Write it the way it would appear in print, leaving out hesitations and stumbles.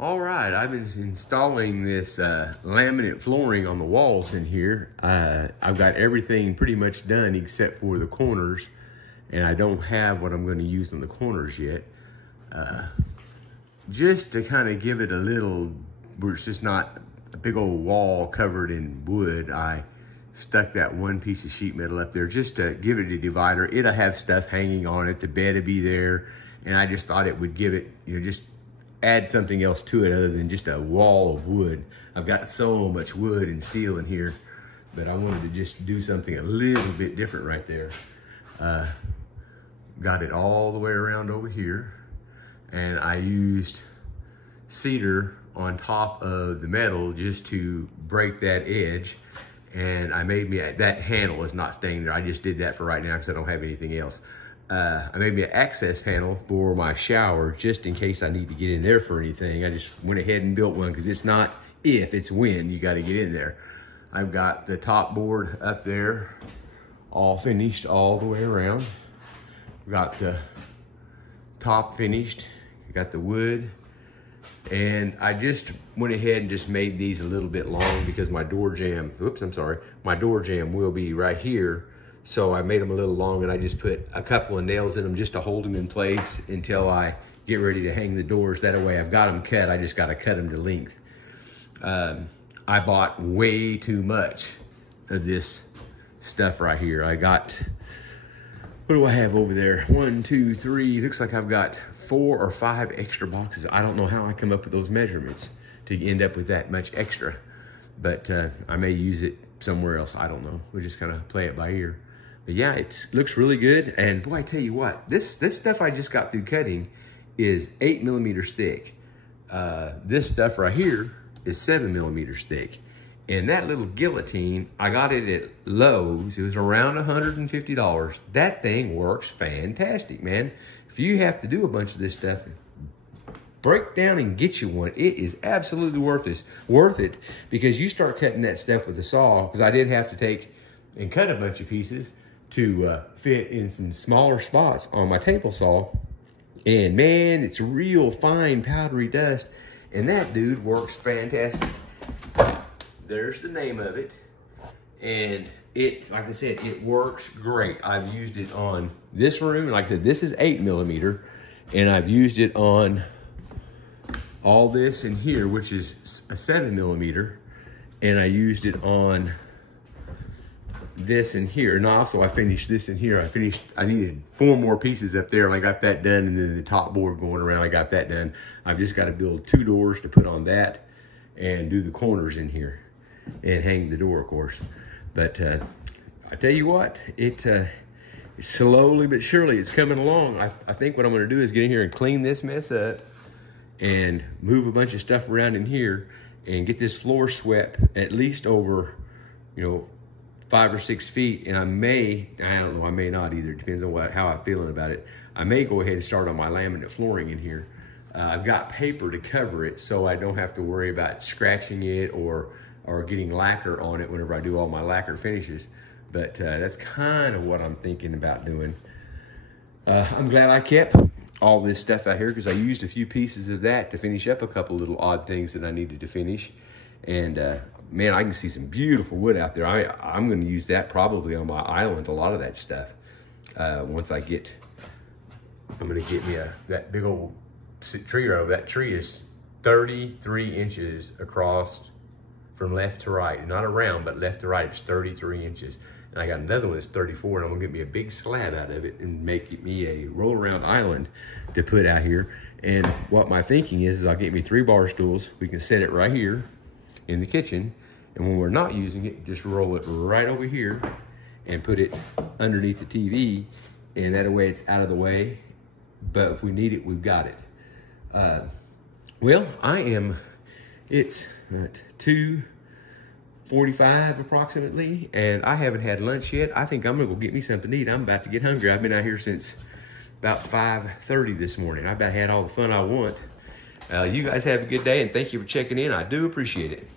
All right, I've been installing this laminate flooring on the walls in here. I've got everything pretty much done except for the corners, and I don't have what I'm going to use on the corners yet. Just to kind of give it a little, where it's just not a big old wall covered in wood, I stuck that one piece of sheet metal up there just to give it a divider. It'll have stuff hanging on it, the bed will be there, and I just thought it would give it, just add something else to it other than just a wall of wood. I've got so much wood and steel in here, but I wanted to just do something a little bit different right there. Got it all the way around over here, and I used cedar on top of the metal just to break that edge, and I made me, that handle is not staying there. I just did that for right now because I don't have anything else. I made me an access panel for my shower just in case I need to get in there for anything. I just went ahead and built one because it's not if, it's when you got to get in there. I've got the top board up there all finished all the way around. Got the top finished, got the wood, and I just went ahead and just made these a little bit long because my door jamb, my door jamb will be right here. So I made them a little long, and I just put a couple of nails in them just to hold them in place until I get ready to hang the doors. That way I've got them cut, I just got to cut them to length. I bought way too much of this stuff right here. I got, what do I have over there? 1, 2, 3, looks like I've got 4 or 5 extra boxes. I don't know how I come up with those measurements to end up with that much extra, but I may use it somewhere else. I don't know. We'll just kind of play it by ear. But yeah, it looks really good. And boy, I tell you what, this stuff I just got through cutting is 8 millimeters thick. This stuff right here is 7 millimeters thick. And that little guillotine, I got it at Lowe's. It was around $150. That thing works fantastic, man. If you have to do a bunch of this stuff, break down and get you one. It is absolutely worth it, because you start cutting that stuff with a saw, because I did have to take and cut a bunch of pieces to fit in some smaller spots on my table saw. And man, it's real fine powdery dust, and that dude works fantastic. There's the name of it, and it, like I said, it works great. I've used it on this room, and like I said, this is 8 millimeter, and I've used it on all this in here, which is a 7 millimeter, and I used it on this in here. And also I finished this in here. I needed 4 more pieces up there, and I got that done, and then the top board going around, I got that done. I've just got to build 2 doors to put on that and do the corners in here and hang the door, of course. But I tell you what, it slowly but surely it's coming along. I think what I'm going to do is get in here and clean this mess up and move a bunch of stuff around in here and get this floor swept at least over, 5 or 6 feet. And I don't know, I may not either. It depends on how I'm feeling about it. I may go ahead and start on my laminate flooring in here. I've got paper to cover it, so I don't have to worry about scratching it or getting lacquer on it whenever I do all my lacquer finishes. But that's kind of what I'm thinking about doing. I'm glad I kept all this stuff out here, because I used a few pieces of that to finish up a couple little odd things that I needed to finish. And man, I can see some beautiful wood out there. I'm going to use that probably on my island, a lot of that stuff. Once I'm going to get me that big old tree row. That tree is 33 inches across from left to right. Not around, but left to right, it's 33 inches. And I got another one that's 34, and I'm gonna get me a big slab out of it and make me a roll around island to put out here. And what my thinking is I'll get me 3 bar stools. We can set it right here in the kitchen. And when we're not using it, just roll it right over here and put it underneath the TV. And that way it's out of the way. But if we need it, we've got it. Well, it's 2:45 approximately, and I haven't had lunch yet. I think I'm gonna go get me something to eat. I'm about to get hungry. I've been out here since about 5:30 this morning. I about had all the fun I want. You guys have a good day, and thank you for checking in. I do appreciate it.